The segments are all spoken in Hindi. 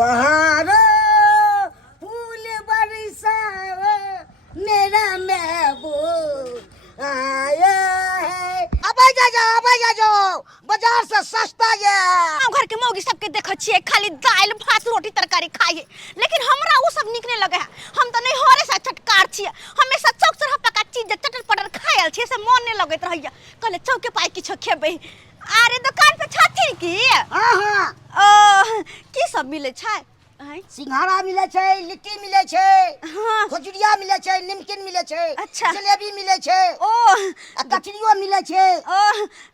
बहारो फूल बरसाओ मेरा महबूब आया है। अब आ जाओ बाजार से सस्ता ये। घर के मौगी सबके देख छिए खाली दाल भात रोटी तरकारी खाइए, लेकिन हमरा वो सब निकने लगे है। हम तो नहीं होरे सा छटकार छिए, हमेशा चौक चौराहा का चीज चटर पटर खायल छिए से मन नहीं लगत रहैया। कहले चौके पाई किछो खेबै। अरे दुकान पे छथिन की? हां की सब मिले छै? सिंघाड़ा मिले छै, लिट्टी मिले छै, हाँ। खजुरिया मिले छै, निमकिन मिले छै, अच्छा। जलेबी मिले छै, ओ कचरियो मिले छै।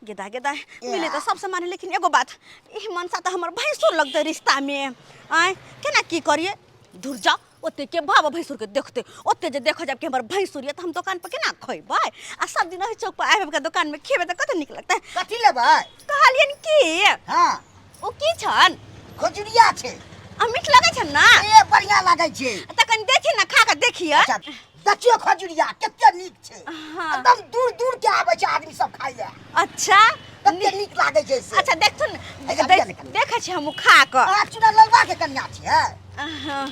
गेदा गेदा मिले तो सब सामान, लेकिन एगो बात ई मनसा तो हमर भैंसुर लगते रिश्ता में। आय केना की करिए? दूर जा ओते के भाव भैंसुर के देखते, ओते जे देख जब के हमर भैंसुर ये तो हम दुकान पे केना खइबै? आ सब दिन चौक पर आबे के दुकान में खेबे त कते निक लगतै। कथि लेबै? कहलियन की? हां ओ की छन? खजुरिया छै। आ मीठ लगे छन ना? ए बढ़िया लागे छै। त कनी देखि ना, खा के देखिए। अच्छा देखियो खजुरिया कते नीक छै। हाँ। एकदम दूर दूर के आबै छै आदमी सब खाइए। अच्छा कते नीक लागे छै से। अच्छा देखथुन अच्छा, देखे छी हम खा के। आ चूड़ा ललवा के कन्या छियै। हाँ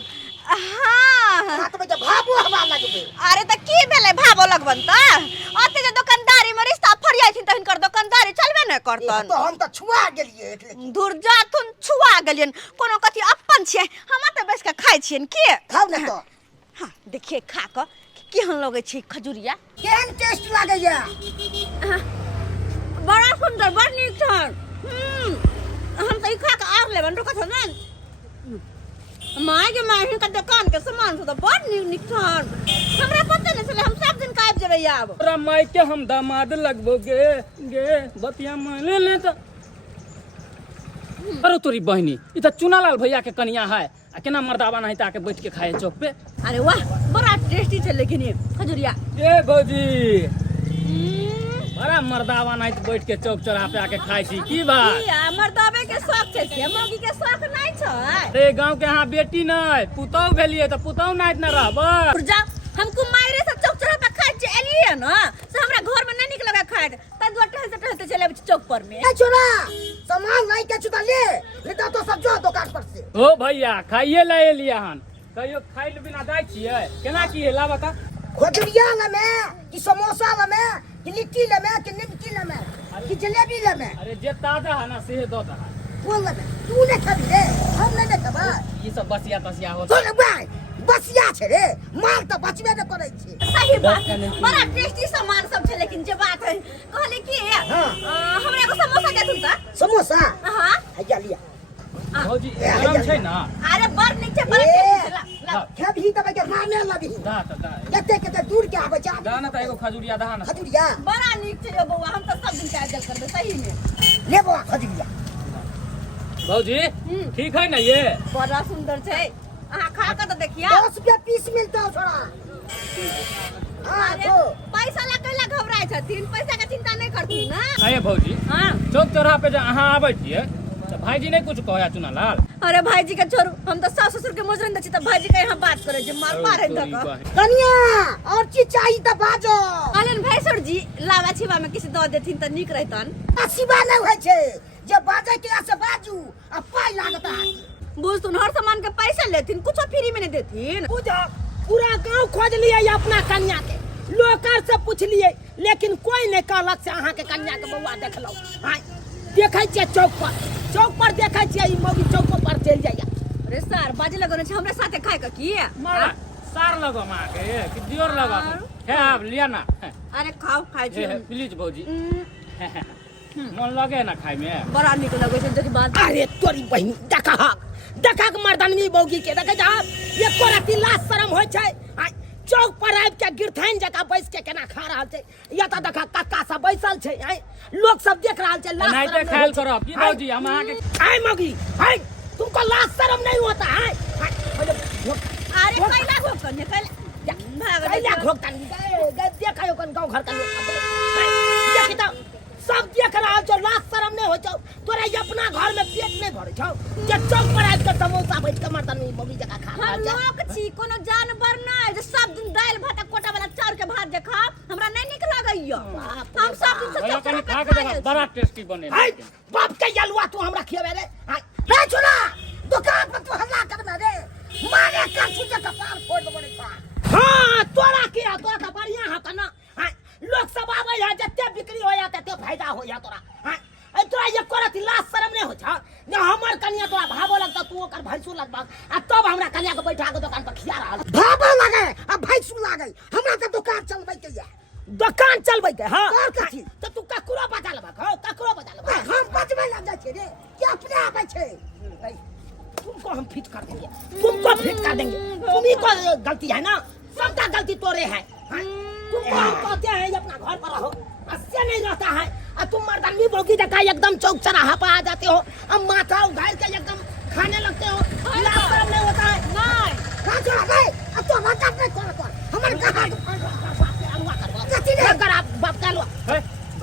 हां त बे भाबो हमरा लगबे। अरे त की भेलै भाबो लगबन त? ओते जे दुकानदारी में रिश्ता फरियाइ थिन त हिनकर दुकानदारी चलबे न करतन। तो हम त छुआ गेलियै એટલે। दूर जाथुन छुआ गेलियन, कोनो कथि अपन छियै, हम त बैस के खाइ छियन की? खाउ न तो। हां देखिए खा के केहन लगे छै खजुरिया। केहन टेस्ट लागैया? बड़ा सुंदर, बड़ नीक छन। हम त ई खा के आर लेबन रुकत न। माय के माहिन का दुकान के सामान तो बड़ नीक छन। हमरा पता नहीं चले, हम सब दिन का आबि जेबै आब। तोरा माय के हम दामाद लगबो गे बतिया माने ले त। अरे तोरी बहनी ई त चुनालाल भैया के कनिया है। आ केना मर्दावा नहीं ताके बैठ के खाए चौक पे। अरे वाह बड़ा टेस्टी छै लेकिन ये खजुरिया। ए भौजी बड़ा मर्दावा नहीं बैठ के चौक चौराहा पे आके खाई छी की बात? ई मर्दावे के शौक छै, से मौगी के शौक नहीं छै। रे गांव के यहाँ बेटी नहीं पुतौ भेलिए त पुतौ नहीं न रहबै। जा हमको मायरे से चौक चौराहा पे खाइ जे एलिए न से हमरा घर में नहीं निक लगा खाए। त दुआ टहलते चले आबै चौक पर में। ए छोरा सामान नहीं के चुदा ले, नहीं तो सब जो दुकान पर से। ओ भैया खाइए ले एलिए हन, कहियो खाइल बिना जाय छियै? केना की है ला बता। खजुरिया लेमे कि समोसा लेमे कि लिट्टी लेमे कि निमकी लेमे कि जलेबी लेमे? अरे जे ताजा है ना से दो दा। बोल लेमे तू ने खाबी रे, हम नहीं खाबा। ई सब बसिया तसिया होत। सुन भाई बसिया छै रे, माल त बचबे न करै छै। सही बात, बड़ा टेस्टी सामान सब छै, लेकिन जे बात है कहले की हमरा एगो समोसा देथुन त। समोसा हां हैया लिया। भौजी गरम छै ना? अरे बड़ नीक छै, बड़ा टेस्टी छै। ला खेबही तब के रामे लबही। दा त दा। कते दूर के आबै छै। दा ना त एगो खजुरिया दहा ना। खजुरिया बड़ा नीक छै यो बौआ, हम त सब दिन काज करबे सही में। लेबो खजुरिया। भौजी ठीक है ना ये? बड़ा सुंदर छै, अहाँ खा के त देखिया। 10 रुपया पीस मिलता है छोरा। हां अरे तो पैसा ला कैला घबराय छथिन, पैसा के चिंता नहीं करथिन ना। आये भौजी हां चौक चौराहा पे जे अहाँ आबै छियै त भाईजी नहीं कुछ कहया चुनालाल? अरे भाईजी के छोड़ू, हम तो सास ससुर के मोजरन दै छी त भाईजी के यहाँ बात करे जे मार पारे धक। कनिया और चीज चाहिए त बाजो। कहलन भैंसुर जी लावा छिवा में किसी दो देथिन त नीक रहतन। असीबा नहीं होय छै, जे बाजे के से बाजू आ पाई लागत है। बुझ सुन हर सामान के पैसा लेथिन, कुछ फ्री में नहीं देथिन। पूजा पूरा गांव खोज लिए अपना कन्या के, लोकर से पूछ लिए, लेकिन कोई नहीं कहलक से अहाँ के कन्या के बउआ देखलौ। हां देखै छियै चौक पर देखै छियै ई मौगी चौक पर चल जाइया। अरे सर बाजे लगने छै हमरे साथे खाए के की? मारा सार लगो मां के कि दियोर लगा है अब लिया ना। अरे खाओ खाइ छी। प्लीज भौजी मन लगे ना खाए में? बड़ा नीक लगे छै देखि बात। अरे तोरी बहिनी देखा के मर्दानवी मौगी के देखे जा एको राती लाज शरम होय छै। चौक पर आबि के गिरथाइन जका बैस के केना खा रहल छै, या त देखा कक्का सब बैसल छै, लोग सब देख रहल छै। लाज नहीं ते खायल करब की भौजी हम अहाँ के। हाय मौगी हाय तुमको लाज शरम नहीं होता है? अरे कैला घोक कन्या कैला घोकता देखा कन गांव घर का देख त सब देख रहल छौ, लाज शरम नहीं हो छौ तोरा? अपना घर में पेट नहीं भरे छौ जे चौक पर आबि के समोसा बैठ के मर्दानवी मौगी जका खा हम लोग छी कोनो जानवर नहीं जे सब दिन दाल भात कोटा वाला चाउर के भात जे खाब हमरा नहीं निक लागैया। हम सब दिन से भैया चौक कनी पे खा के देखा बड़ा टेस्टी बने। हाय बाप के यलुआ तू हमरा खियावे रे। रे छोरा दुकान पर तू हल्ला काठी के कपार फोड़ दे बड़े छा हां तोरा के तोरा का बढ़िया है कना लोग सब आवे है जत्ते बिक्री होया तते फायदा होया तोरा हां ए तोरा ये करत लाज शर्म नहीं हो छा जे हमर कन्या तोरा भावो लगता तू ओकर भैंसू लगबा आ तब हमरा कन्या के बैठा के दुकान पर खिया रहल भाबा लगे आ भैंसू लागे हमरा के दुकान चलबै के या दुकान चलबै के हां और कथी त तू ककरो बता लेबा ककरो बता लेबा हम बचबै लग जाय छे रे कि अपने आबै छे तुमको हम फिट कर देंगे तुमको फिट कर देंगे तुम्ही को गलती है ना सबका गलती तोरे है तुमको हम कहते हैं ये अपना घर पर रहो अससे नहीं रहता है और तुम मर्दानी बोगी देखा एकदम चौक चौराहा पर आ जाते हो अब माथा उघाड़ के एकदम खाने लगते हो लाज शर्म नहीं होता है नहीं राजा भाई अब तो मत नहीं कर हमर कहां कथी नहीं कर आप बाप का लो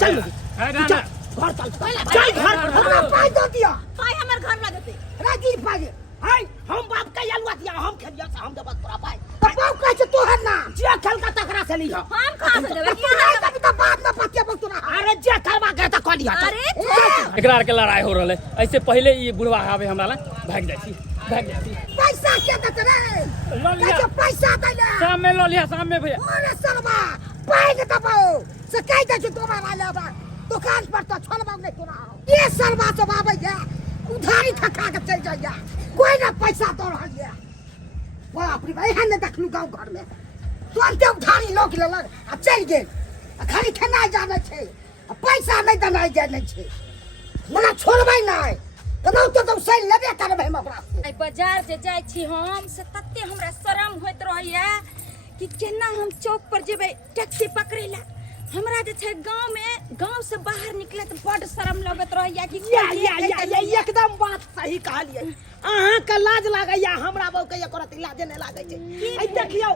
चल घर चल चल घर हमरा पाई दो दिया पाई हमर घर में देते राजी पाई हाय हम बाप का यलवा दिया हम खेलिया से हम देबत तोरा पाई तो बाप कह छे तोहर ना जे खेल का तकरा से लियो हम कहां से देबे तभी तो बाद में पतिया बक अरे जे करवा के त कलिया अरे एकरा के लड़ाई हो रहले ऐसे पहले ये बुढ़वा आवे हमरा ला भाग जाई छी पैसा के देते रे लो लिया कैसे पैसा दे ले शाम में लो लिया शाम में भैया अरे सरवा पाई के दबो से कह दे छे दोबारा लेबा दुकान पर तो छोड़बा नहीं तोरा ये सरवा सब आबै है उधारी खखा के चल जाइया कोई ना पैसा दो रहलिए बाप रे भाई हने देखलू गांव घर में तुरंत उधारी लोग लेलक आ चल गेल आ खाली खेनाइ जाने छे आ पैसा नहीं देनाइ जाने छे मना छोड़बै नहीं कनौ तो सही लेबे करबै हम ओकरा से आई बाजार जे जाय छी हम से तत्ते हमरा शरम होइत रहैया कि केना हम चौक पर जेबै टैक्सी पकड़ै ला हमरा जे छै गांव से बाहर निकले त बड शरम लगत रहैया कि या एकदम बात सही कहलिए अहाँ के लाज लागैया हमरा बहू के करत लाज नहीं लागै छै ए देखियो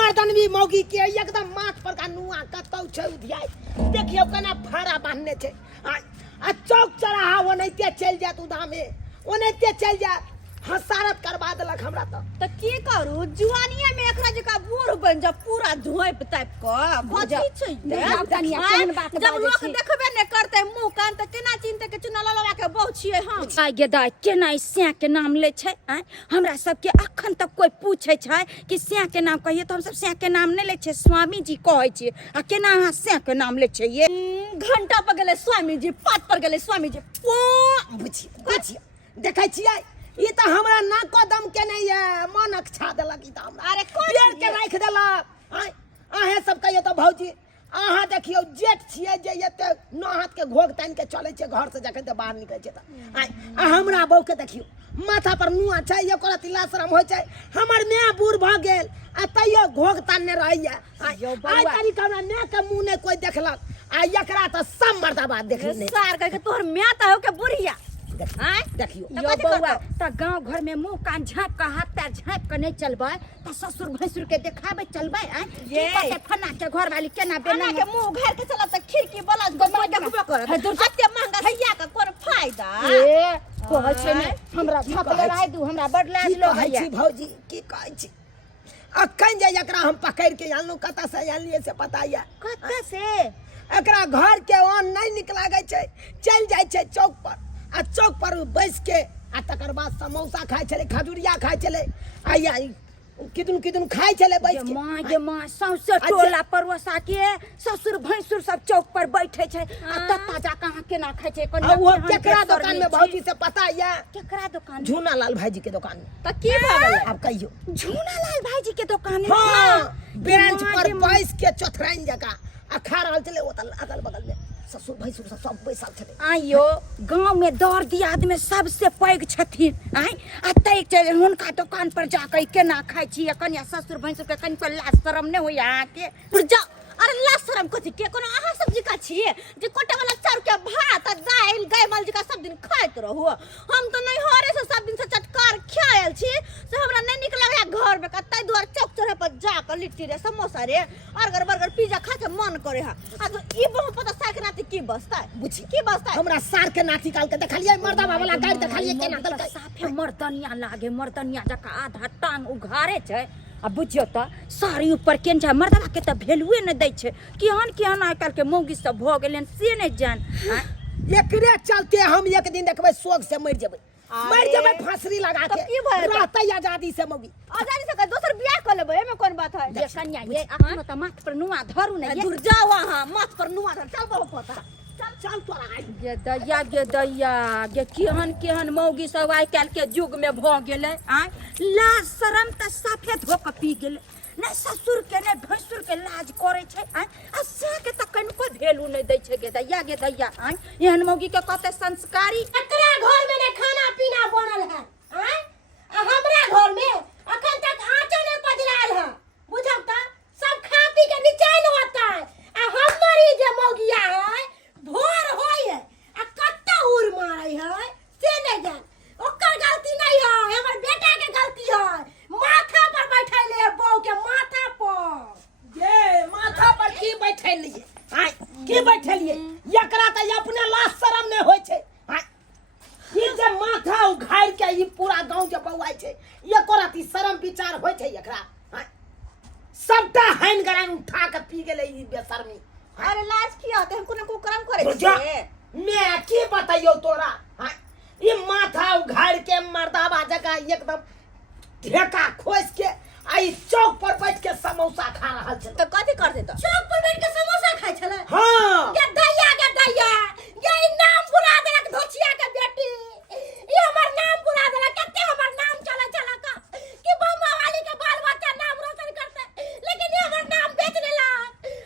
मर्दनवी मौगी के एकदम माथ पर का नुआ कतौ छै उधियाई देखियो केना फाड़ा बांधने छै आ चौक चौराहा ओनैते चल जात उधा में ओनैते चल जात हसारत करवा देलक हमरा त की करू जुआनिया में एकरा जका बूढ़ बन जा पूरा धोइप ताप क भजी छै जब लोग देखबे ने करते मुंह कान त केना चिन्हते के चुना लला के बहु छिए हम आ गेदा केना स्या के नाम ले छै हमरा सब के अखन तक कोई पूछे छै कि स्या के नाम कहिए त हम सब स्या के नाम नहीं ले छै स्वामी जी कहै छै आ केना अहाँ स्या के नाम ले छै ये घंटा पर गेले स्वामी जी पात पर गेले स्वामी जी बुझी देखै छियै ये तो हमरा नाको दम के नहीं है मनक छा देलक ई त हमरा अरे कोन पेड़ के राख देलक अहे सब कहियो तो भौजी अहाँ देखियो जेठ छियै जे एते नौ हाथ के घोग तान के चले छै घर से जखन बाहर निकले छै त हमरा बहू के देखियो माथा पर नुआ छै ये करत लाज शरम होय छै हमर माय बूढ़ भ गेल आ तैयो घोग तानने रहैया आइ तारी हमरा माय के मुंह ने कोई देखलक आ एकरा त सब मर्दाबाद देखली सार कह के तोहर म्या त हो के बुढ़िया देखियो यो बउआ त गांव घर में मुंह कान झाँप के हाथ पैर झाँप के नहीं चलबै त ससुर भैंसुर के देखाबे चलबै ये फना के घर वाली केना बेना के मुंह घर के चला त खिड़की बला देखबे करत एते महंगा भैया का कोन फायदा ए कहै छै ने हमरा झपले रह दू हमरा बड लाज लगैया भौजी की कहै छी अखन जे एकरा हम पकड़ के आनलू कता से आनलिए से पता या कत्ते से एकरा घर के ओन नहीं निक लागे छै चल जाय छै चौक पर आ चौक पर बैस के आ तकर बाद समोसा खाय चले खजुरिया खाय चले आया किदन खाय चले बैस के मां सौसे टोला परवसा के ससुर भैंसुर सब चौक पर बैठे छै आ तत्ता जा कहां केना खाय छै कोन वो केकरा दुकान में भौजी से पता या केकरा दुकान झूना लाल भाईजी के दुकान में त की भगल अब कहियो झूना लाल भाईजी के दुकान में हां बेंच पर बैस के चोथराइन जका आ खा रहल चले ओतल अगल बगल में ससुर भैंसुर सब बैसल छले आइयो गांव में दौड़ दियाद में सबसे पैग छथिन आ तै चले हुनका दुकान पर जाके केना खाय छी कन्या ससुर भैंसुर के कनि पर लाज शरम नहीं होय अहाँ के जा अरे लाज शरम कथि के कोनो अहाँ सब्जी का छिए जे कोटा वाला चाउर के भात आ दाल गाय माल जी का सब दिन खाइत रहू हम तो नहीं हरे से सब दिन से चटकार खायल छी से हमरा नहीं निक लागया घर में कतै दुआर चौक चौराहा पर जा के लिट्टी रे समोसा रे बर्गर पिज्जा खा के मन करे हा आ तो ई बहु पता सार के नाती की बसता बुझी की बसता हमरा सार के नाती काल के देखलिए मर्दा वाला गाड़ी देखलिए केना दल साफे मर्दनिया लागे मर्दनिया जका आधा टांग उघारे छै आ बुझियो त साड़ी ऊपर केन छै मर्दवा के त भेलुए न दै छै केहन आइ काल के मौगी सब भ गेलन से नहीं जान एकरे चलते हम एक दिन देखबै शोक से मर जेबै मर जब फांसरी लगा तो के की भय बा? रहते आजादी से मौगी आजादी से दोसर बियाह कर लेबै एमे कोन बात है? ये कन्या ये अपनो त माथ पर नुआ धरू नहीं ये दूर जाओ वहां माथ पर नुआ धर चल बहु पता चल तोरा आई ये दैया ये केहन केहन मौगी सब आइ काल के युग में भ गेलै आ लाज शरम त साफे धोक पी गेलै नहीं ससुर के नहीं भसुर के लाज करे छै आ से के त कनको भेलू नहीं दै छै गे दैया आ एहन मौगी के कते संस्कारी एकरा घर में ने खाना पीना बनल है हैं आ हमरा घर में अखन तक आंचो ने पजराल है बुझब त सब खा पी के निचाइन होता है आ हमरी जे मौगिया है भोर होय है आ कत्ता उर मारै है से नहीं जान ओकर गलती नहीं है हमर बेटा के गलती है माथा पर बैठैले है बहू के माथा पर ये माथा पर की बैठैलिए हाय की बैठलिए एकरा त अपने लाज शरम नहीं होय छै हाय ई जे माथा उघाड़ के ई पूरा गांव जे बौआइ छै एको राती शरम विचार होय छै एकरा हाय सबटा हैन गरान उठा के पी गेलै ई बेशर्मी अरे लाज किया होते हम कोनो कर्म करे बुझा छिए मैं की बताइयो तोरा हाय ई माथा उघाड़ के मर्दाबा जगह एकदम ढेका खोस के आई चौक पर बैठ के समोसा खा रहल छै तो कथि करते तो चौक पर बैठ के समोसा खाइ छले हां के दैया ये नाम बुला देलक धोचिया के बेटी ये हमर नाम बुला देलक कते हमर नाम चला का कि बम्मा वाली के बाल बच्चा नाम रोशन करते लेकिन ये हमर नाम बेच देला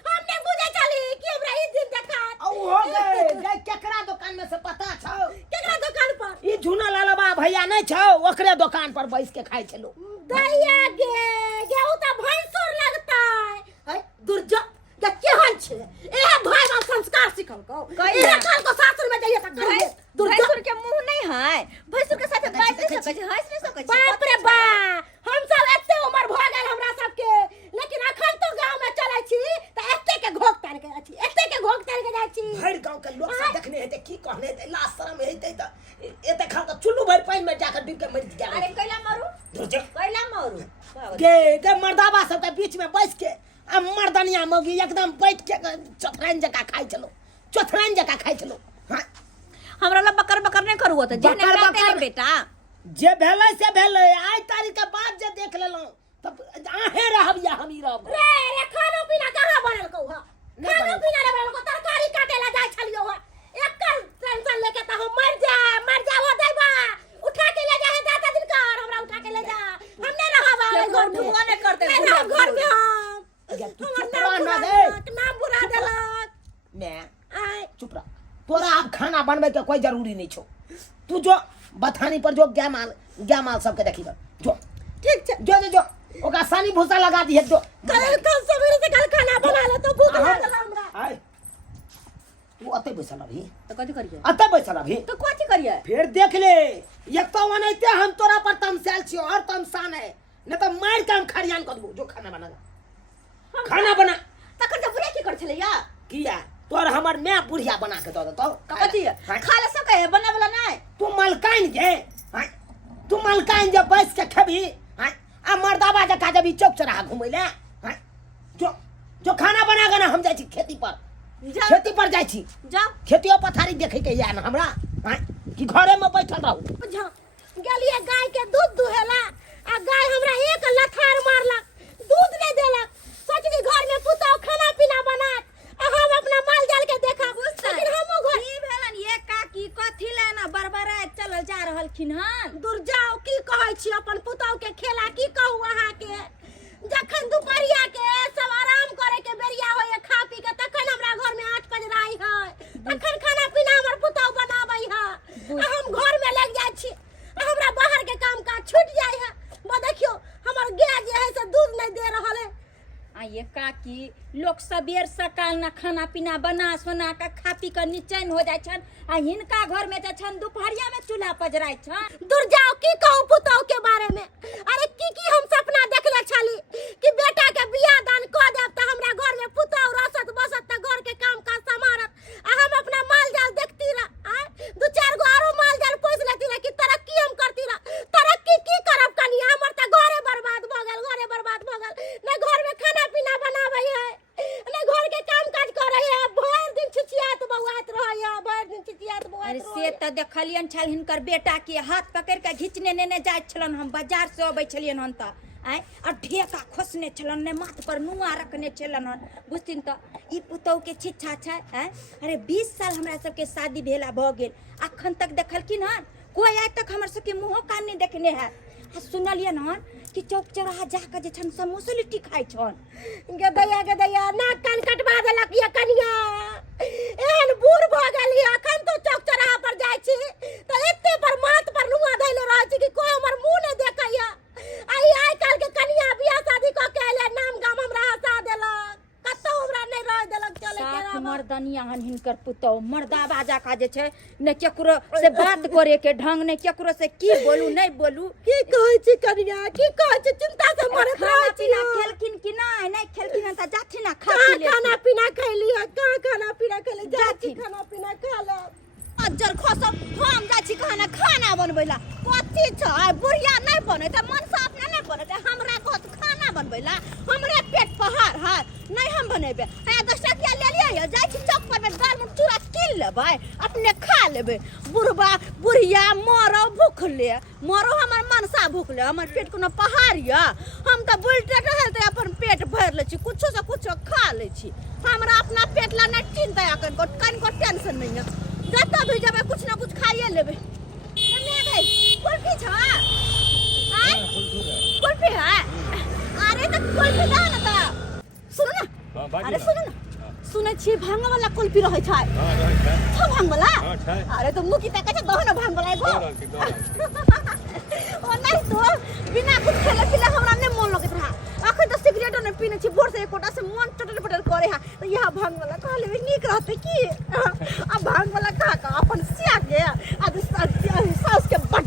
हमने बुझे चली कि हमरा ई दिन देखा ओ हो गए केकरा दुकान में से पता छौ केकरा दुकान पर ई झूना लालबा भैया नहीं छौ ओकरे दुकान पर बैठ के खाइ छलो दैया गे उ त भैंसुर लगता है दुर्जा या केहन छे ए भाई बा संस्कार सिखल को कहिया? इरा काल को सासुर में जाइए त कहिए भैंसुर के मुंह नहीं है भैंसुर के साथ बात नहीं सकै छै हंस नहीं सकै छै बाप रे बा हम सब एते उम्र भ गेल हमरा सबके लेकिन अखन तो गांव में चलै छी त एते के घोक तार के अछि एते के घोक तार के जाइ छी भर गांव के लोग सब देखने हेते की कहने हेते लाज शरम हेते त एते खा के चुल्लू भर पानी में जाकर डूब के मर गेल अरे कैला मारू दुर्जा कैला मारू के मर्दाबा सब के बीच में बैठ के आ मर्दनिया मौगी एकदम बैठ के चोथराइन जका खाइ छलो हां हमरा ला बकर बकर नहीं करू त जेने बकर रहते है बकर। बेटा जे भेलै से भेलै आइ तारीख के बाद जे देख लेलौं तब आहे रहब या हम ही रहब रे खाना पीना कहां बनल कहू हा खाना पीना रे बनल को तरकारी काटे ला जाय छलियो हा एकल टेंशन लेके त हम मर जा हो देबा उठा के ले जा है दादा दिन का और हमरा उठा के ले जा हम नहीं रहब घर में बुआ ने करते घर में हम नाम बुरा देलक मैं आय चुप रह तोरा अब खाना बनबे के कोई जरूरी नहीं छो तू जो बथानी पर जो गाय माल सबके देखी जो ठीक छै जो ओका सानी भूसा लगा दिए जो कल सवेरे से कल खाना बना ले तो भूख लागल हमरा आय तू अते बैसल अभी तो कथि करिए अते बैसल अभी तो कथि करिए फिर देख ले एक तो वनैते हम तोरा पर तमसाल छी और तमसान है न तो मार के हम खरियान कर दू जो खाना बना तखन से बुढ़िया की कर छले या किया तोर हमर मैं बुढ़िया बना के दो देतो कथि खा ले सकै है बना वाला नहीं तू मलकाइन जे हां तू मलकाइन जे बैठ के खेबी हां आ मर्दाबा जका जबी चौक चौराहा घुमै ले हां जो खाना बना के ना हम जाई छी खेती पर जाई छी जा खेतियो पथारी देखे के या ना हमरा हां कि घरे में बैठल रहू गेलिए गाय के दूध दुहेला आ गाय हमरा एक लथार मारलक दूध नहीं देलक सोच के घर में पुताओ खाना पीना बनात आ हम अपना माल जाल के देखा लेकिन हमो घर की भेलन ये काकी कथि लेना बरबरा चलल जा रहलखिन हन दूर जाओ की कहै छी अपन पुताओ के खेला की कहू अहाँ के जखन दुपहरिया के सब आराम करे के बेरिया होय खा पी के तखन हमरा घर में 8 बजे राई है तखन खाना पीना हमर पुताओ बनाबै है आ हम घर में लग जाय छी आ हमरा बाहर के काम काज छूट जाय है बा देखियो हमर गाय जे है से दूध नहीं दे रहल है आ ये काकी लोग सबेर सकाल ना खाना पीना बना सोना के खा पी के निचैन हो जाय छन आ हिनका घर में जे छन दुपहरिया में चूल्हा पजराय छन दूर जाओ की कहूं पुताओ के बारे में अरे की हम सपना देखले छली कि बेटा के बियाह दान क देब त हमरा घर में पुताओ रसत बसत त घर के काम काज समारत आ हम अपना माल जाल देखती रह आ दू चार गो आरो माल जाल पोस लेती रह कि तरक्की हम करती रह तरक्की की करब कनिया हमर त घरे बर्बाद भ गेल न घर में खाना पीना बनाबै है न घर के काम काज करे है भर दिन छिछियात बौआत रहै है भर दिन छिछियात बौआत अरे से तो देखलियन छल हिनकर बेटा के हाथ पकड़ के घिचने नेने जाय छलन। हम बाजार से अबै छलियन हन त आय और ढेका खोसने छलन ने माथ पर नुआ रखने छलन हन। बुझथिन त ई पुतौ के छिछा छै। अरे 20 साल हमरा सबके शादी भेला भ गेल, अखन तक देखलखिन हन कोई आज तक हमर सबके मुंह कान नहीं देखने है। सुनलियन हन कि चौक चौराहा जाके जे छन समोसा लिट्टी खाइ छन। गदैया नाक कान कटवा देलक ये कनिया। एहन बूढ़ भ गेल ये, अखन तो चौक चौराहा पर जाय छी त एते पर माथ पर नुआ धैले रहै छी कि कोई हमर मुंह नहीं देखैया। आई काल के कनिया बियाह शादी क के एले, नाम गाम हमरा हंसा देलक, कतौ हमरा नहीं रह देलक चले के। साथ मर्दनिया हन हिनकर पुतौ, मर्दा बाजा का जे छै ने केकरो से बात करे के ढंग, ने केकरो से की बोलू नहीं बोलू। की कहै छी कनिया, की कहै छी, चिंता से मरत रहै छी। खेलखिन कि नहीं खेलखिन त जाथिन ना खा पी ले। खाना पीना खैली है, कहाँ खाना पीना खैली, जाती खाना पीना खा ले। अज्जर खसम हम जाइ छी कहना खाना बनबैला। कथी छ बुढ़िया नहीं बने त मन से अपने नहीं बने त हमरा कहत खाना बनबैला। हमरे पेट पहाड़ है नहीं हम बनेबे। आ 10 टकिया ले लिया या जाइ छी चौक पर में दाल में चूड़ा कीन लेबै, अपने खा लेबै। बुढ़बा बुढ़िया मरो भूखले, मरो हमर मनसा भूखले, हमर पेट कोनो पहाड़ या। हम त बुलटे रहल त अपन पेट भर ले छी, कुछो से कुछो खा ले छी। हमरा अपना पेट ला नहीं चिंता या कनिको टेंशन नहीं है। जब भी जब कुछ ना कुछ खाइए लेबे। कुल्फी छ? कुल्फी है? अरे तो कुल्फी दो ना तो। सुनो ना। अरे सुनो ना। सुने छी भांग वाला कुल्फी रहे छै। छ भांग वाला? अरे तो मुकी तक छ दो ना भांग वाला एगो। ओ नहीं तो बिना कुछ खेले पिले हमरा ने मन लगत रहा। अखन तो सिगरेट नहीं पीने छी, भोर से एकोटा से मन टटल पटल करे हा। तो यह भांग वाला खा लेबे नीक रहते की। अब भांग वाला खा के अपन सिया के आज सास के बड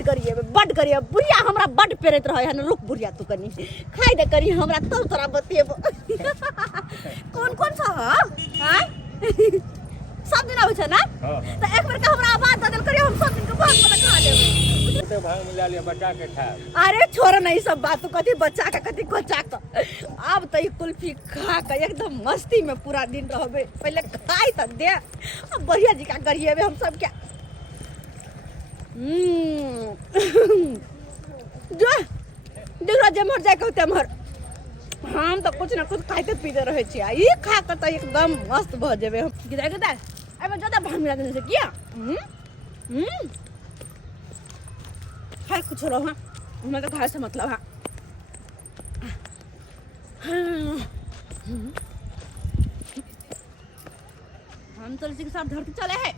करिए बुढ़िया हमरा बड पेरत रहे है। रुक बुढ़िया तू कनी खाई दे करी हमरा तो तोरा बतेबो। कौन सा हां सब दिन आवे छ ना? तो एक बार के हमरा आवाज बदल करियो, हम सब दिन के भांग वाला खा लेबे। तो भांग मिला लिया बचा के खा। अरे छोड़ नहीं सब बात, तू कथी बच्चा का कथी गोचा का। अब तो ये कुल्फी खा के एकदम मस्ती में पूरा दिन रहबे। पहले खाई त दे, अब बढ़िया जी का करिए हम सब क्या। जो देखो जे मर जाए कहते मर। हम तो कुछ ना कुछ खाते पीते रहे छी। ई खा के तो एकदम मस्त भ जेबे हम। गिदा अब ज्यादा भांग मिला देने से किया। है कुछ रहो हाँ, मैं तो घर से मतलब है। हम तो के साथ धरती चले हैं।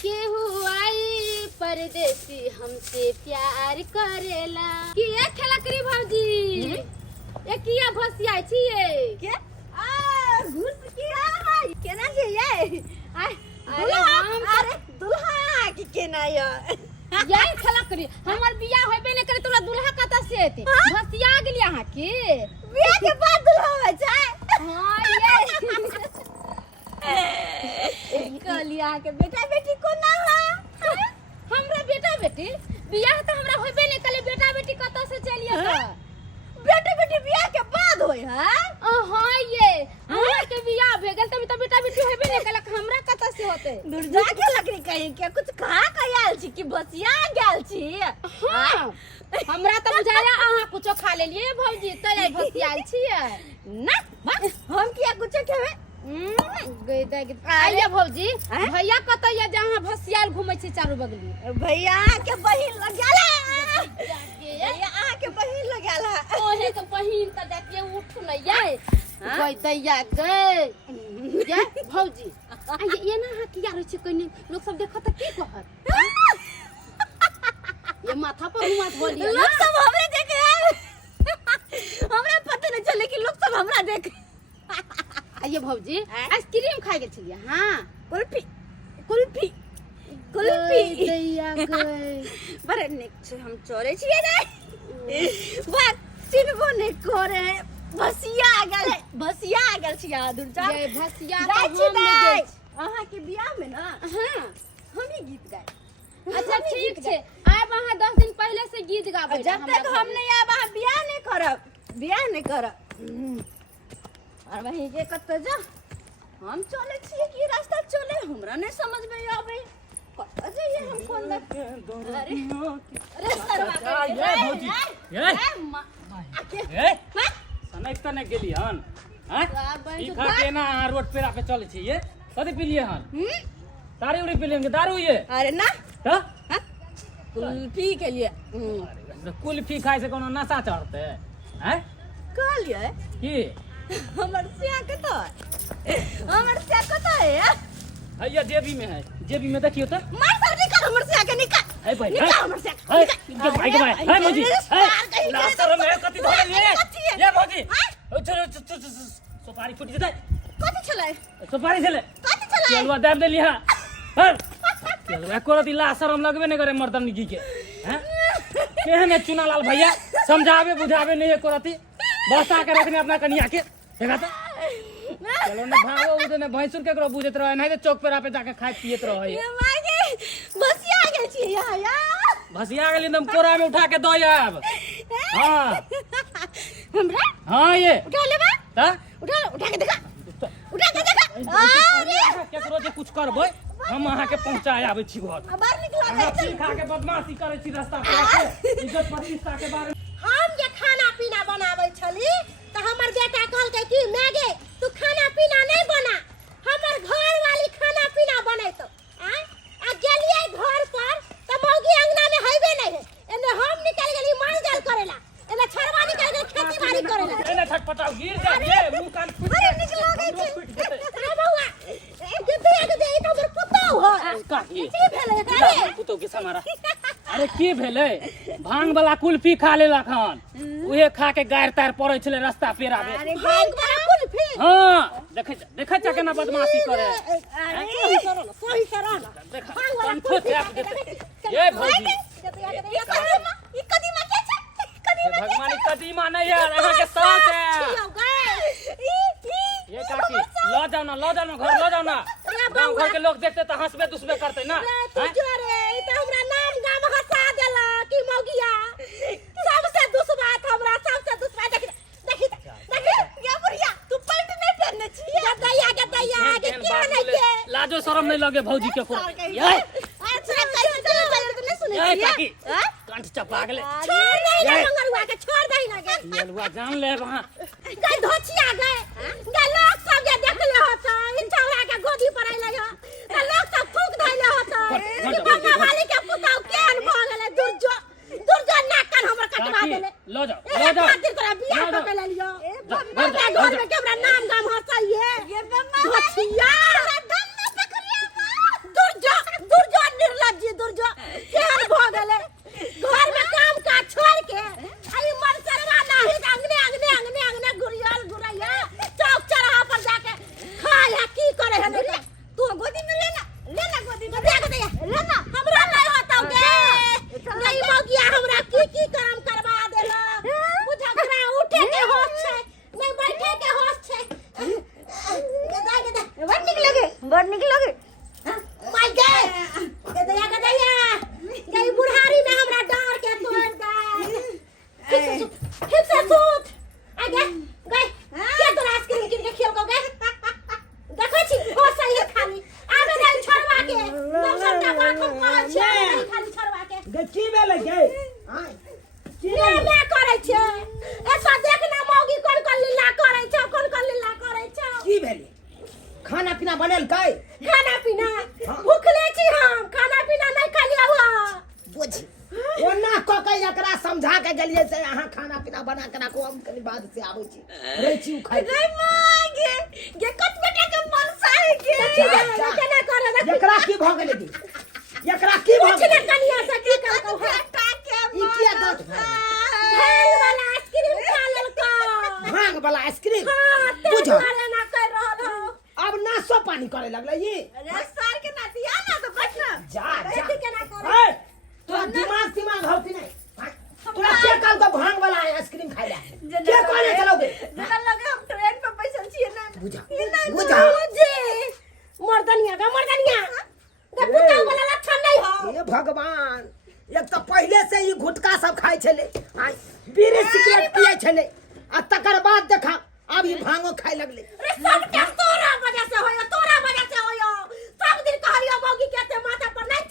केहू आई परदेसी हमसे प्यार करेला। किया खेला करी भौजी? ये किया भसिया छिए? के घुस किया है केना जे ये? अरे दुल्हा की केना ये? यही खेला करी। हमर बियाह होबे ने करे, तोरा दुल्हा कत से एते? भसिया गेली अहाँ के? बियाह के बाद दुल्हा होय छै? हां ये कहलिया के बेटा बेटी को ना है। हमरा बेटा बेटी बियाह तो हमरा होबे ने करे, बेटा बेटी कत से चलिए त? बेटा बेटी बियाह के बाद होय है? हां ये हमरा के बियाह भे गेल तभी तो बेटा बेटी होबे ने कलक, हमरा कत से होते? दुर्जा के लकड़ी कहीं के कुछ खा के आयल छी कि बसिया गेल छी? हां हमरा तो बुझाया अहाँ कुछो खा लेलिए भौजी, त आई भसियाल छिए ना हम किया कुछ खेबे? आइए भौजी, भैया कत ये जहाँ भसियाल घूमे छे चारू बगली? भैया के बहिन लगेला। भैया आ के बहिन लगेला। ओहे के बहिन त देखिए उठ न ये गई दैया गई ये भौजी। ये ना हाथ किया रहे छे कनी लोग सब देखत की कहत? ये माथा पर हुआ धोलिया लोग सब हमरे देखे। हमरा पता नहीं चले कि लोग सब हमरा देखे। आइए भौजी आइसक्रीम खाए के छलिए। हां कुल्फी दैया गई बड़े निक से हम चोरे छिए नहीं। बात चिन्हबो नहीं करे। भसिया गेल छिया दुर्जा। ये भसिया जाय तो छी हम नहीं गेल। अहाँ के बियाह में ना हां हम ही गीत गाए। अच्छा ठीक छे, आब अहाँ 10 दिन पहले से गीत गाबै। जब तक हम नहीं आब अहाँ बियाह नहीं करब। और वही के कत जा हम चले छिए कि रास्ता चले हमरा नहीं समझ में आवे। अरे ये हम कौन लग अरे सरवा ये भौजी ये सनक तने गेली हन हैं ई खा के ना रोड पे पे चले छी ये कथि पीलिए हन तारी उड़ी पीलेंगे दारू ये अरे ना तो कुल्फी के लिए कुल्फी खाए से कोनो नशा चढ़ते हैं कहलिए की हमर सिया के तो हमर सिया के तो है भैया जेबी में है जेबी में देखियो तो मार सब निकाल हमर सिया के निकाल है भाई निकाल हमर सिया है भाई के भाई है भौजी है लासर में कथि धरल ये भौजी सुपारी फुट जाए कथि छले सुपारी छले कथि छले चलवा दाब देली हां चलवा कोरती लासर हम लगबे नहीं करे मर्दन की के हैं केहने चुनालाल भैया समझावे बुझावे नहीं कोरती बसा के रखने अपना कनिया के देखा तो चलो ना भागो उधर ने भैंसुर के करो बुझत रहे नहीं तो चौक पे पे जाके खाए पियत रहे ये मागे बसिया गेल छी या भसिया गेली तुम कोरा में उठा के दो अब हां हमरा हां ये उठा लेबा ता उठा के देखा अरे केकरो जे कुछ करबै हम अहाँ के पहुंचाए आबै छी घर बाहर निकला अहाँ पी खा के बदमाशी करे छी रास्ता पे इज्जत प्रतिष्ठा के बारे में हम जे खाना पीना बनाबै छली त हमर बेटा कहलकै कि मैगे तू खाना पीना नहीं बना हमर घर वाली खाना पीना बनैतो आ गेलिए घर पर त मौगी अंगना में हइबे नहीं है एने हम निकल गेली माल जाल करेला एने छरवा निकल गेल खेती बाड़ी करेला एने छटपटाओ गिर जाए मुंह कान फुट अरे निकल गई छी अरे बउआ ए जते ई तो हमर पुतौ हो का की भेलै करे पुतौ के समारा अरे की भेलै भांग वाला कुल्फी खा लेला खान उहे खा के गायर तार पड़ै छले रास्ता पेरा में अरे भाग बड़ा कुल्फी हां देखै छ केना बदमाशी करे अरे सही करो ना देख कंठो छाप देते ये भौजी ये कदीमा के छ कदीमा भगवान कदीमा नहीं यार अहाँ के साथ है ये काकी लो जाओ ना घर लो जाओ ना गांव घर के लोग देखते तो हंसबे दुसबे करते ना तू जो रे ई त हमरा नाम गाम हंसा देला कि मौगिया सबसे दुश्मन हमरा सबसे दुश्मन देखी ये बुढ़िया तू पैंट नहीं पहनने छी गदैया के क्या नहीं के लाजो शरम नहीं लगे भौजी के को ये अच्छा कैसे नहीं सुने ये काकी कंठ चपा गेले छोड़ दे ना मंगरुआ के छोड़ दे ना के ये लुआ जान ले वहां गई धोचिया गए लोग सब जे देखले होत इन छौरा के गोदी पर आइले हो त लोग सब फूक धइले होत बंगा वाली के पुताऊ केन भ गेले दुर्जो नाकन हमर कटवा देले लो जाओ खातिर तोरा बियाह क के ले लियो बंगा घर में के हमरा नाम गाम हंसाइए ये बम्मा धोचिया दम न पकड़िया दुर्जो निर्लज्जी दुर्जो केन भ गेले घर में काम काज छोड़ के आई मनसरवा नाही अंगने गुरियाल गुरैया चौक चौराहा पर जाके खाया की करे है नहीं तू गोदी में लेना गोदी में देख दे लेना हमरा नहीं होता के नहीं मौगिया हमरा की काम करवा देला बुझा करा उठे के होश छै नहीं बैठे के होश छै गदा बड़ निकलोगे माय गए गदया गई बुढ़ारी में हमरा डार के तोड़ दे ठीक से सूत आगे गए क्या तो आइसक्रीम किन के खेल को गए देखो छी हो सही है खाली आबे नहीं छोड़वा के दोसर का बात हम कहै छै नहीं खाली छोड़वा के की भेलै गई हां लीला करे छै ऐसा देखना मौगी कोन लीला करे छै की भेलै खाना पीना बनल कै खाना पीना भूखले छी हम खाना पीना नहीं खालिया हुआ बुझ ओना ककै एकरा समझा के गेलिए से अहाँ खाना पीना बना के राखो हम कनी बाद से आबै छी रे छी खाइ नहीं मांगे ये कत बेटा के मन साहे के केना करे एकरा की भ गेलै दी एकरा की भ पूछने गेलै कनिया से की कहू बेटा के ई किया गत भेल भांग वाला आइसक्रीम खा लेलको भांग वाला आइसक्रीम बुझ बुझ ना कर रहल हो अब नाशो पानी करे लगलै ई अरे सार के ना दिया ना तो बच ना जा ऐसे केना करे ए तोरा दिमाग हौ कि नहीं तोरा के काल को भांग वाला आइसक्रीम खाइ ले के कहले चलोगे जना लगे हम ट्रेन पे बैसल छिए ना बुझा बुझा जे मर्दनिया गे पुताऊ वाला लक्षण नहीं हो हे भगवान एक तो पहले से ही गुटखा सब खाइ छले आ बीड़ी सिगरेट पिए छले आ तकर बाद देखा अब ई भांगो खाइ लगले रे सब के तोरा वजह से होयो सब दिन कहलियो मौगी के ते माथा पर नहीं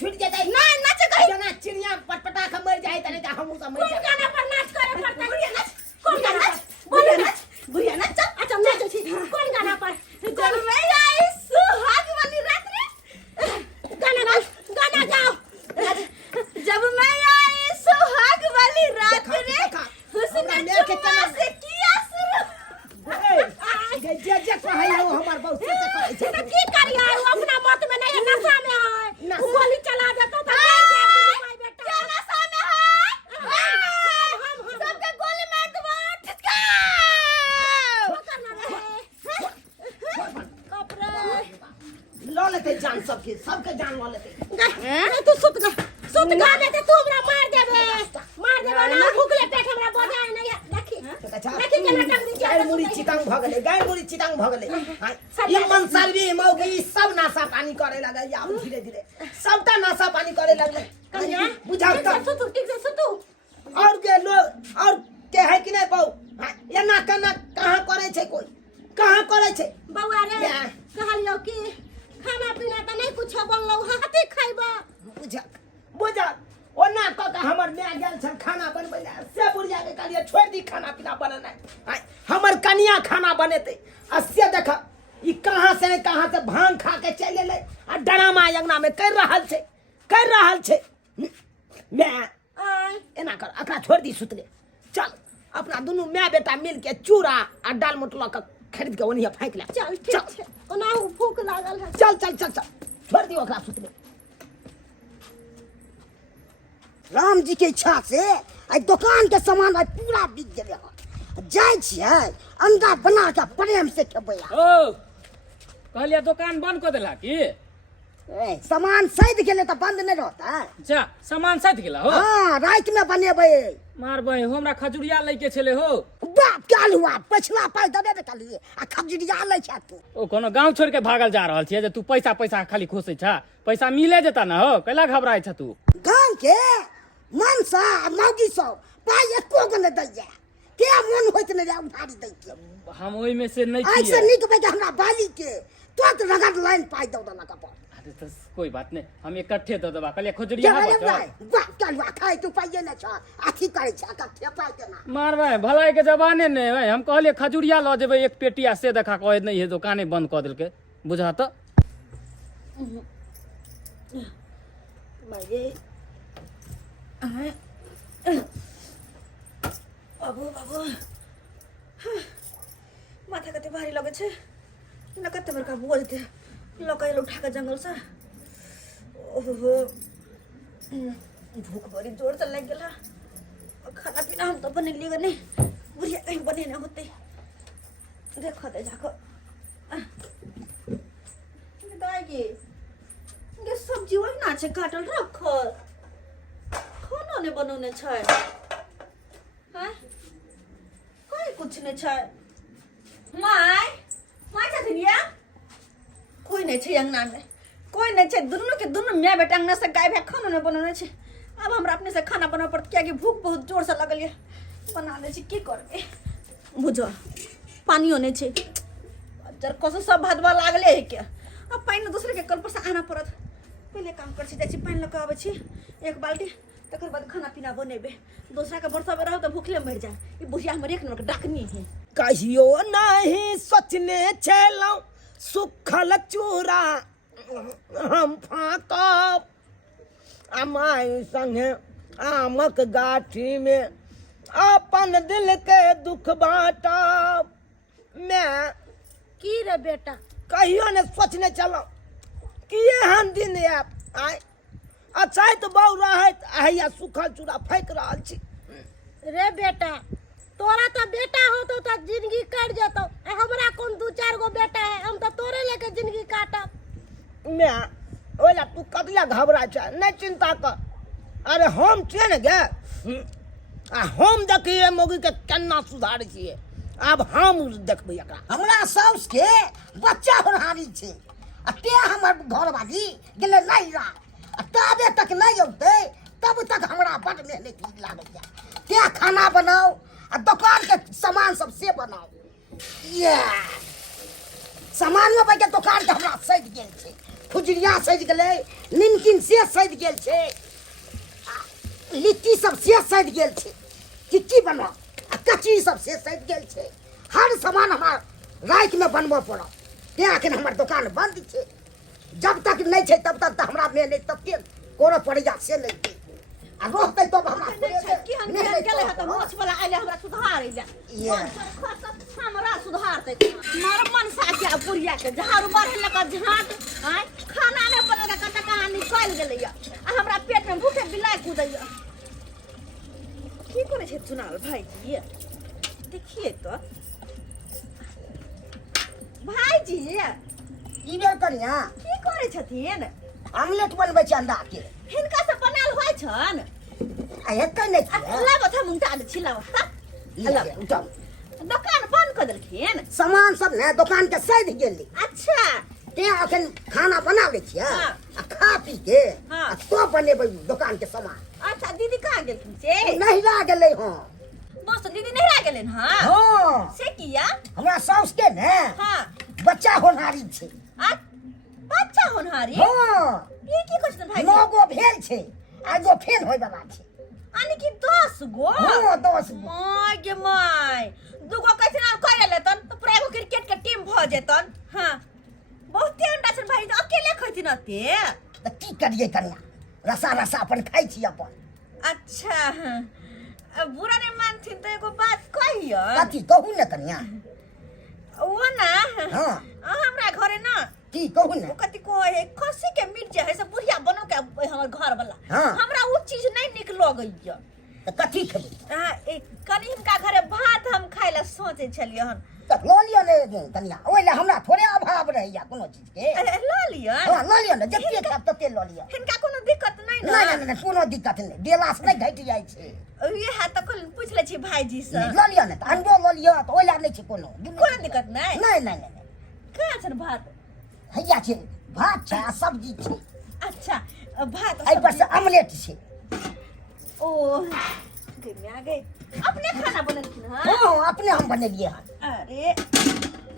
छूट जाता है ना नाच गई जना चिड़िया पटपटा के मर जाए तने हम सब मर कौन जाए गाना पर नाच करे पड़ता है बुढ़िया नाच कौन गाना नाच बोले नाच बुढ़िया नाच चल अच्छा नाच छी कौन गाना पर जब मैं आई सुहाग वाली रात रे गाना गाओ जब मैं आई सुहाग वाली रात रे हुस्न चुम्मा से किया शुरू जे कहै हो हमर बहुत से कहै छै तो की करिया अपना मत में नहीं नशा में है नशा। गोली चला देता तो भाई बेटा क्या नशा में है सबके गोली मार दो ठिका लो लेते जान सबके जान लो लेते तू सुत गा देते तू हमरा मार देबे ना भूखले पेट हमरा बजाय नहीं देखी केना टंग दी गाय मुड़ी चितांग भ गेलै ये मनसरवी मौगी सब नाशा पानी करे लगे आब धीरे धीरे सबटा नाशा पानी करे लगले कन्या बुझा सुतू ठीक से सुतू और के लोग और के है कि नहीं बहु एना केना कहां करे छै कोई कहां करे छै बौआ रे कहलियो कि खाना पीना त नहीं कुछ बनलौ हाथे खाइबा बुझा ओना क के हमर माय गेल छ खाना बनबै ले से बुढ़िया के कहलिए छोड़ दी खाना पीना बनेनाइ हमर कनिया खाना बनेते आ से देख ई कहां से भांग खा के चल एलै आ ड्रामा अंगना में कर रहल छै मैं एना कर एकरा छोड़ दी सुतले चल अपना दुनू माय बेटा मिल के चूड़ा आ दाल मुटला के खरीद के ओनिया फेंक ले चल ठीक छै ओना भूख लागल है चल छोड़ दी ओकरा सुतले राम जी के इच्छा से आई दुकान के सामान आई पूरा बिक गेले हन जाय छियै अंडा बना के प्रेम से खेबै ओ कहलिए दुकान बंद कर देला की सामान सैध गेले त बंद नहीं रहता जा सामान सैध गेला हो हाँ रात में बनेबै मारबै हमरा खजुरिया लै के छले हो बाप काल हुआ पछला पाई दबे बेटा लिए आ खजड़िया लै छ तू ओ कोनो गांव छोड़ के भागल जा रहल छियै जे तू पैसा खाली खोसै छ पैसा मिले जेता ना हो कैला घबराय छ तू गांव के मन सा मौगी सब पाई एको गो न दैया के मन होइत न रे उधारी दै के हम ओइ में से नहीं ऐसे छियै निक बे हमरा बाली के तो रगड़ लाइन पाई दो ना कपर अरे तो कोई बात नहीं हम इकट्ठे दे देबा कहलिए खजुरिया क्या हो बाप चल खाई तू पाइए न छ आथी करे छ कथे पाई देना मारबै भलाई के जमाने ने भाई हम कहलिए खजुरिया ल जेबै एक पेटिया से देखा कहे नहीं है दुकाने बंद कर देलके बुझा त माये बाबू माथा कते भारी लगे छे न कते बड़का बोझ दे लकैल उठा के जंगल से ओहो भूख बड़ी जोर से लग गेला खाना पीना हम तो बने लिए नहीं बुढ़िया कहीं बने ना होते देखो दे जाको दाई ये सब्जी वही ना छे काटल रखल खाना ने बनौने छै हैं कोई कुछ नहीं छै माय छथिनिया कोई नहीं छै अंगना में कोई नहीं छै दुनू के दुनू मियां बेटा अंगना से गाय भैंस खाना नहीं बनौने छै अब हमरा अपने से खाना बनावे पड़त किया कि भूख बहुत जोर से लगल है बना ले छी की करबे बुझो पानियो नहीं छै जर कसो सब भातवा लागले है के अब पानी दूसरे के कल पर से आना पड़त पहले काम कर छी जाइ छी पानी लगा आबै छी एक बाल्टी तकर बाद खाना पीना बनेबे दूसरा के बरसा में रहो तो भूखले मर जाए ई बुढ़िया हमर एक नंबर के डाकनी है कहियो नहीं सोचने छलौ सुखल चूड़ा हम फाकब अमाय संगे आमक गाठी में अपन दिल के दुख बाँटब मैं की रे बेटा कहियो ने सोचने चलो कि एहन दिन आए अच्छा तो बहु रहत आइया सुखल चूड़ा फेंक रहल छी रे बेटा तोरा तो बेटा हो तो जिंदगी कट जतो हमरा कौन दू चार गो बेटा है हम तो तोरे लेके जिंदगी काटब मैं ओला तू कतला घबरा छ नहीं चिंता कर अरे हम छिए ने गे आ हम देखिए मौगी के केना सुधार छिए अब हम देखबै एकरा हमरा साउस के बच्चा होनहारी छे आ ते हमर घरवाली गेले नैरा आ ताबे तक नहीं औते तब तक हमरा बड़ मेहनत लागल ते खाना बनाओ आ दुकान के सामान सब से बनाओ ये सामान में के दुकान के हमरा सज गेल छे खुजरिया सज गेलै, निमकिन से सज गेल छै, लिट्टी सब से सज गेल छै, टिक्की बनवा आ कचरी सब से सज गेल छै। हर सामान हमरा राति में बनबऽ पड़त, तेँ एखन हमर दुकान बंद छै। जब तक नहीं छै तब तक तऽ हमरा में नहीं तबके कोनो पड़ैया से नहीं छै। आ रहतै तब हमरा कि हम नहीं गेले ह त मोछ वाला आइले हमरा सुधार इले ये। हमरा सुधारते मार मन सा के पुरिया के झाड़ू बढ़े लगा झाट आय खाना ने बने का कटा कहां निकल गेलै आ हमरा पेट में भूखे बिलाइ कूदैया। की करे छै चुनाल भाई जी, देखिए तो भाई जी ई बेर कनिया की करे छथिन? आमलेट बनबै छै अंडा के। हिनका से बनाल होय छन आ हेतै नहीं छै। लाबत हम उनटा छिलाव ले उठम। दुकान बंद कर देलखिन। सामान सब ने दुकान के सैध गेली, अच्छा तेँ एखन खाना बना लै छियै हाँ। आ खा पी के हाँ। आ तो बनेबै दुकान के सामान। अच्छा दीदी कहाँ गेलखिन से? नहिरा गेलै हँ। बस दीदी नहिरा गेलन हाँ हाँ से किया? हमरा साउस के ने हाँ बच्चा होनहारी छै। बच्चा होनहारी हाँ ये की कहछन भाई? 9 गो भेल छै, एगो फेल होय वाला छै। आनी की 10 गो? हाँ 10 गो। माय गे माय, दुगो कैसे ना करे लेतन तो पूरा एगो क्रिकेट के टीम भ जेतन। हाँ बहुते अंडा छन भाई, अकेले खैथिन अते। तऽ की करियै कनिया, रसा रसा अपन खाइ छी अपन। अच्छा हाँ। अब बुरा नहीं मानथिन तो एगो बात कहियो। कथी कहू ने कनिया। वो ना हाँ हमरा घरे ना की कहू ने। वो कथी कहे खस्सी के मीट जे है से बुढ़िया बनो के हमर घर वाला हाँ। हमरा वो चीज नहीं निक लगैया। तऽ कथी खेबै? कनी हिनका घरे भात हम खाइ ला सोचे छलिए हन। तऽ लऽ लिअ ने कनिया, ओहि लए हमरा थोड़े अभाव रहैया कोनो चीज के। ला लियन हाँ लऽ लिअ ने, जते खाब तते लऽ लिअ। हिनका कोनो दिक्कत नहीं ना? नहीं नहीं नहीं कोनो दिक्कत नहीं, देलास नहीं घटि जाइ छै। ये है त कोन पूछ ले छी भाईजी से। नहीं, लऽ लिअ ने, तऽ अंडो लऽ लिअ, तऽ ओहि लए नहीं छै कोनो कोनो दिक्कत नहीं? नहीं नहीं नहीं कहाँ छन भात? हैया छै, भात छै आ सब्जी छै, अच्छा भात एहि पर से आमलेट छै। ओ घर आ गए अपने खाना बनलखिन हां? हाँ अपने हम बनेलिए हन। अरे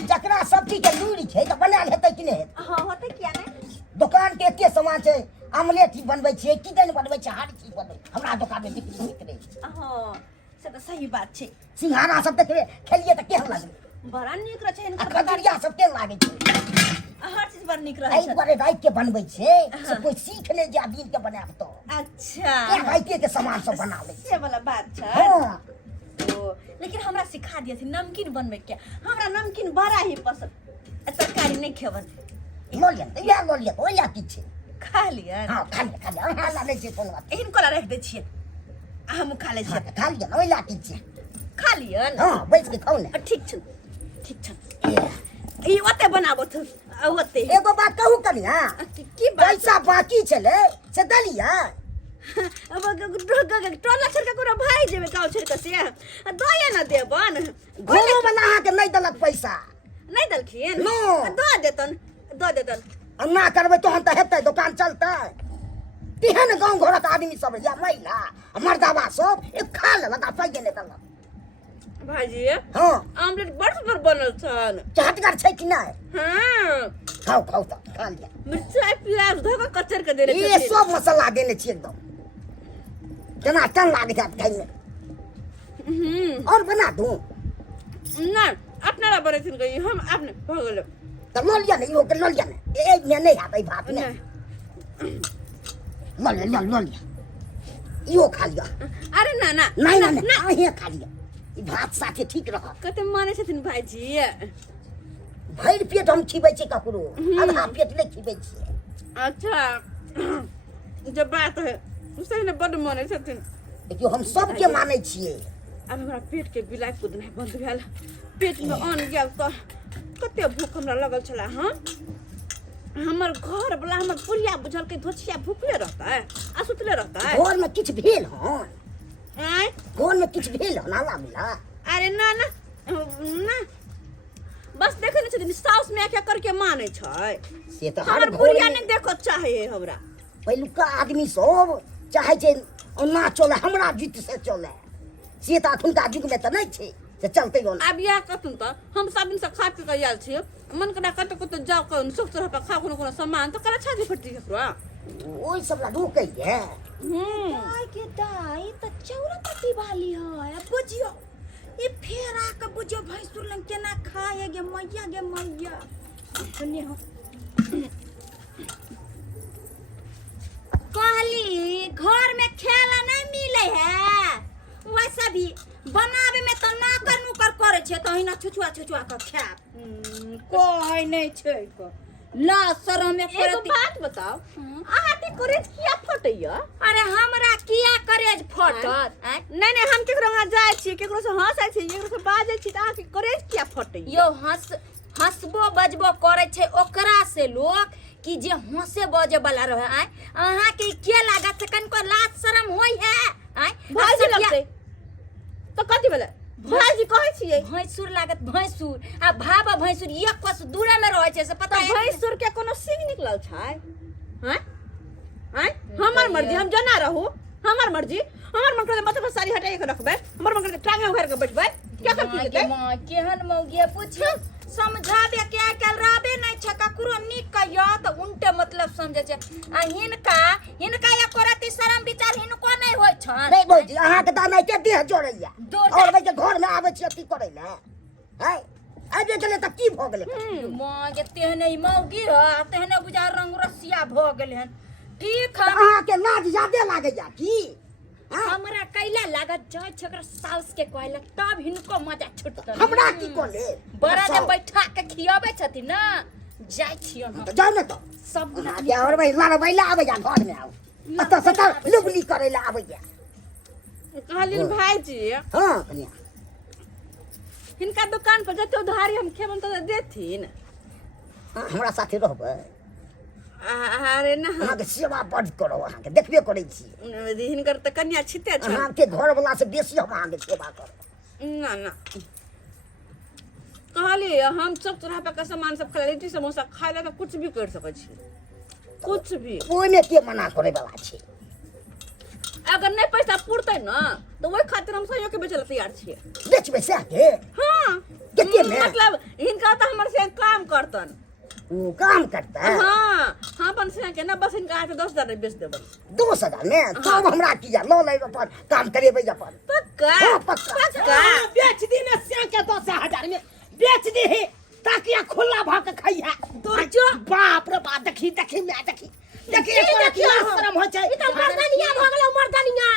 जकरा सब्जी के लूरी छै तऽ बनायल हेतै कि नहीं हेतै? हाँ होते क्या नहीं? दुकान के एते सामान छै, आमलेट ही बनबै छियै, किदन बनबै छै, हर चीज बनबै हमरा दुकान में बिक्री होइत रहै छै। हाँ से तो सही बात छै। सिंघाड़ा सब देखबे खेलिए तऽ केहन लागलै? बड़ा निक रहे छै आ हिनका। खजरिया सब केहन लागै छै? हर चीज बड़ निक रहे एहि छै। पर राति के बनबै छै, से कोई सीख ले जा दिन के बनाब तो। अच्छा ये राति के सामान सब बना ले। से वाला बात छै। हाँ ओ लेकिन हमरा सिखा दिया थी नमकीन बनबे के। हमरा नमकीन बड़ा ही पसंद, तरकारी नहीं खेबन। लऽ लिअ तऽ इएह लऽ लिअ, तऽ ओहि लए की छै। खा लियन हाँ खा लिअ अहाँ लए नहि छै कोनो बात। हिनको ला रख दे छियै, हम खा ले हाँ छियै। तऽ खा लिअ ओहि लए की छै। खा लियन हाँ बैस के खाऊ ने। ठीक छन ठीक छन। ई ओते बनाबो त ओते एगो बात कहू कनिया, की बात? पैसा बाकी छलै से दलिया। अब टोला छरका कोनो भाई जेबे गाँव छरका से दया ना देबन। घरो वाला अहाँके नहीं देलक पैसा। नहीं दलखिन नो। दो देतन। अब ना करबै तहन तऽ हेतै, दुकान चलतै। तेहन गाँव घरक आदमी सब या महिला आ मर्दावा सब एक खा लेलक आ पाइ नहि देलक। भाजी हाँ आमलेट बड़ सुंदर बनल छन। चहटगर छै कि नहीं? हाँ खाओ खाओ तऽ खा लिअ। मिर्चाई प्याज धो के कचर के देले ये सब मसाला देने छियै एकदम, केना टन लाग जात खाइमे। और बना दूं? ना अपना ला बने गई हम अपने भगल। तऽ लऽ लिअ ने, इहो के लऽ लिअ ने, एक में नहीं आबै भात ने। लऽ लिअ इहो खा लिअ। अरे ना ना नहीं नहीं नहीं अहीं खा लिअ, ई भात साथे ठीक रहत। कते माने छथिन भाईजी? भरि पेट हम खिबै छी ककरो, आधा पेट नहीं खिबै छियै। अच्छा जब बात है उससे ने बड़ माने छथिन। देखियो हम सबके मानै छियै। अब हमरा पेट के बिलाइ कुदनाइ बंद भेल, पेट में अन्न गेल तो कते भूख हमरा लगल छला। हाँ हमर घर वाला हमर पुरिया बुझल के धोछिया भूखले रहता है आ सुतले रहता है। घर में किछ भेल हन? आय घर में किछ भेल हन आला मिला? अरे ना ना ना बस देखे नहीं छथिन साउस में क्या करके माने छै। से तऽ हर हमर घर पुरिया में नहीं देखो चाहे हमरा। पहिलुका आदमी सब चाहे छै ओना चले, हमरा जीत से चले, से तऽ अखुनका युग में तऽ नहीं छै। से चलते हो अब या कतन त हम सब दिन से खा पी के आयल छी मन करा कत कत जाओ कन सुख तरह पे खा कोनो सामान तो करा छाती फटी करो ओई सब ला रुकै है दाई के दाई त चौरा पट्टी वाली है अब बुझियो ये फेरा के बुझियो भैंसुर लंग केना खाए गे मैया सुनिए हो कहली घर में खेला नहीं मिले है वैसे भी बनावे में तो नाकर नुकर करे छे तो हिना छुछुआ के खा कोई नहीं छे को ला शरम में एगो करती बात बताओ आहा के करेज किया फटैया अरे हमरा किया करेज फटत नहीं नहीं हम केकरो वहां जाय छी केकरो से हंसाय छी केकरो से बाजै छी त आहा के करेज किया फटैया यो हंसबो बजबो करे छे ओकरा से लोग कि जे हंसे बजे वाला रहे आय अहाँ के लागत से कनको लाज शरम होई है आय भाजी लगते तो कथि भेलै भाजी कहै छियै भैंसुर लागत भैंसुर आ भाबा भैंसुर एक कस दूरे में रहे छे से पता है भैंसुर के कोनो सिंग निकलल छै हैं हैं हमर मर्जी हम जना रहू हमर मर्जी हमर मन करे मतलब सारी हटाए के रखबै हमर मन करे टांगे उघार के बैठबै क्या कर की देतै मां केहन मौगिया पूछ समझाबे के आकल राबे नहीं छ ककरो निक कहियो त उनटे मतलब समझे छे आ हिनका या कोराती शरम विचार हिनको नहीं होय छन नहीं भौजी अहाँ के दाना के देह जोड़ैया दो- और भाई के घर में आबै छी की करै ले है आबे गेले त की भ गेले मां के तेहने मौगी ह तेहने बुझा रंग रसिया भ गेल हन ठीक है अहाँ के लाज यादे लागैया की हमरा कैला लागत जाय छकर साउस के कहलक तब हिनको मजा छुटत हमरा की कोले बड़ा जे बैठा के खियाबे छथि ना जाय छियो हम तो जाओ न तो सब अहाँ के और भाई लड़बै ले आबै घर में आउ अत सत लुबली करै ले आबै या कहलिन भाईजी हां कनिया हिनका दुकान पर जते उधारी हम खेबन त देथिन हमरा साथे रहबै अरे ना अहाँ के सेवा बड़ करो अहाँ के देखबे करै छी हिनकर त कन्या छिते छ अहाँ के घर वाला से बेसी हम अहाँ के सेवा करो ना ना कहली हम सब तरह पे का सामान सब खा लिट्टी समोसा खाए ला तो कुछ भी कर सकै छी कुछ भी ओइ में के मना करे वाला छै अगर नहीं पैसा पुरते ना तो वही खातिर हम सहयोग के बेचल तैयार छियै बेचबै से के हां केते में मतलब हिनका त हमर से काम करतन वो काम करता है हां हां अपन से के ना बस इनका हाथ 10,000 में बेच देबै 2,000 में तब हमरा किया लो ले अपन काम करेबै अपन पक्का हाँ, पक्का। पक्का बेच दी ना से के 10,000 में बेच दी है ताकि ये खुला भाव के खइया दुर्जो बाप रे बाप देखी मैं देखी एको की शर्म हो छै ई त मर्दानिया भ गेलौ मर्दानिया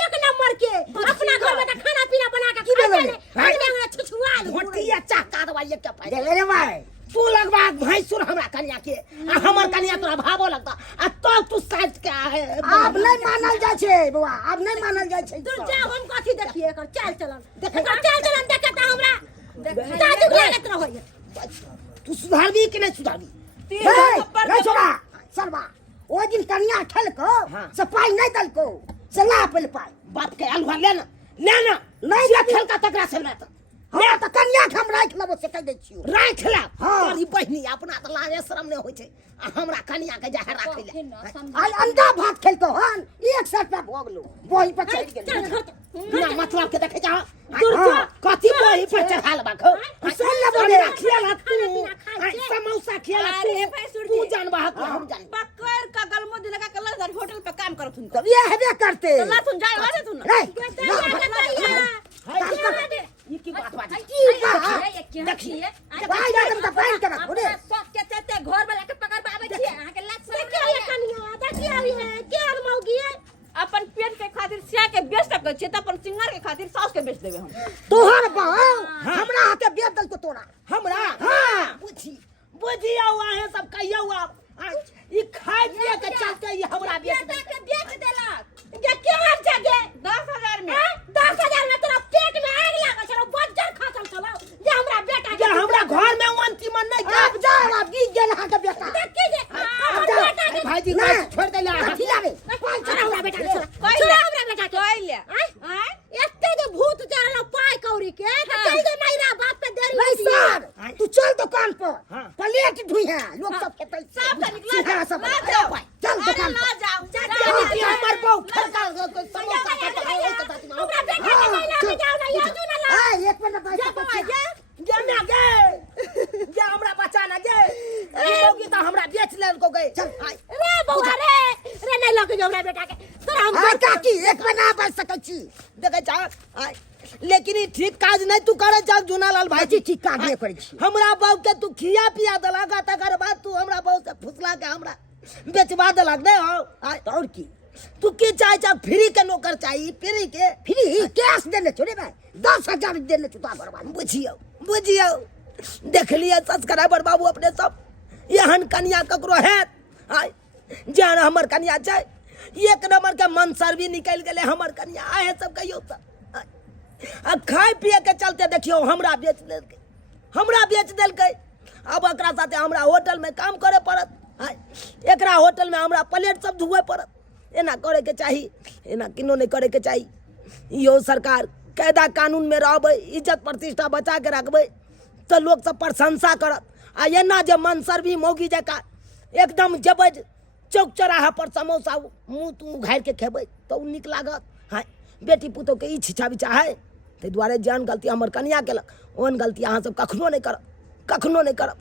एक नंबर के अपना घर में त खाना पीना बना के की खाए भेलै? चले अंगना छुछुआल घोटिया चाका दवाई के पाई दे ले भाई तू लगवा भैंसुर हमरा कन्या के आ हमर कन्या तोरा भावो लगता आ तो तू साइड के है अब नहीं मानल जाय छै बुआ अब नहीं मानल जाय छै तू जा हम कथी देखिए एकर चाल चलन देखै एकर चाल चलन देखे त हमरा ताजुक लागत रहै तू सुधारबी कि नहीं सुधारबी नहीं छोड़ा सरवा ओ दिन कन्या ठलको हाँ। से पाई नहीं दलको से ला पेल पाई बाप के अलवा लेना लेना नहीं से देखे। खेलका तकरा से ना हमरा त कन्या के हम राख लेबो से कह दै छियो राख ला हाँ। तोरी बहिनी अपना त लाजे शरम नहीं होय छै आ हमरा कन्या के जा राखै ले आई अंडा भात खेलतो हन 1 सौ रुपया भ गेलो बोही पर चढ़ गेल ना मतलब के देखे जा हाँ। कथी बोही पर चढ़ाल बा खो सुन ले बोले। खियाला तू समोसा खियाला अरे भैंसुर तू जी। जानबा हम जान पकड़ का गलमो लगा के लग होटल पे काम करत हुन तब ये हेबे करते तो ला तुम जाए वाले तुम रे ये की बात बात देखिए भाई एकदम त पाइन के खोले सब के चलते घर वाला के पकड़ पे आबै छी अहाँ के लाज देखिए ये कनिया देखिए अभी है के मौगी है अपन पेट के खातिर सिया के बेच सकै छियै त अपन सिंगार के खातिर सास के बेच देबै हम तोहर बाऊ हमरा हाथे बेच दल को तोरा हमरा हाँ। बुझियो आहे सब कहियो ई खाइ पिए के चलते ई हमरा बेच बेटा के बेच देलक ये केहन जगे 10,000 में 10,000 में तोरा पेट में आग लागल छलो बज्जर खसल छलो जे हमरा बेटा ये हमरा घर में अंतिम नहीं अब जाओ अब गिर गेल अहाँ के बेटा देखी जे हमर बेटा के भाईजी ना। छोड़ दे ला कथी लागे छोड़ा हमरा बेटा के छोड़ा हमरा बेटा के कइले आय एते जे भूत चढ़लो पाई कौड़ी के त चल दे मायरा बाप पे देरी नहीं होती है। सर तू चल दुकान पर हाँ। प्लेट धुइया लोग सब के पैसे सब का निकला सिंघाड़ा सब ला जाओ चल दुकान ला पर जाओ कि हमर बहू खड़का समोसा हमरा बेटा के नहीं लाके जाओ ना ये जो ना ला एक कहियो हमरा बेटा के शरम हाँ काकी एक में ना बच सकै छी देखे छा लेकिन ई ठीक काज नहीं तू करे जा जुनालाल भाई भाईजी ठीक काज नहीं करै छी हमरा बाबू के तू खिया पिया दलागा तकर बाद तू हमरा बाबू से फुसला के हमरा बेचवा दलक दे हो तो और की तू की चाहे जा फ्री के नौकर चाहिए फ्री के फ्री कैश देने छोड़े भाई 10,000 देने चुता बर्बाद बुझियो देख लिया सब्सक्राइबर बाबू अपने सब एहन कन्या ककरो है जेहन हमर कन्या छै एक नंबर के मनसर भी निकल गेले हमर कन्या आहे सब कहियो सब खाए पिए के चलते देखियो हमरा बेच देलकै अब एकरा साथे हमरा होटल में काम करे पड़त एकरा होटल में हमरा प्लेट सब धुए पड़त एना करे के चाही एना किनो नहीं करे के चाही इहो सरकार कायदा कानून में रहबै इज्जत प्रतिष्ठा बचा के रखबै तो लोग सब प्रशंसा करत आ एना जे मनसर भी मौगी जका एकदम जबै चौक चौराहा पर समोसा मुँह तू उघारि के खेबै तो नीक लागत हाँ बेटी पुतोह के ई छिछा बिछा है ताहि दुआरे जेहन गलती हमर कन्या केलक ओहन गलती अहाँ सब कखनो नहीं करब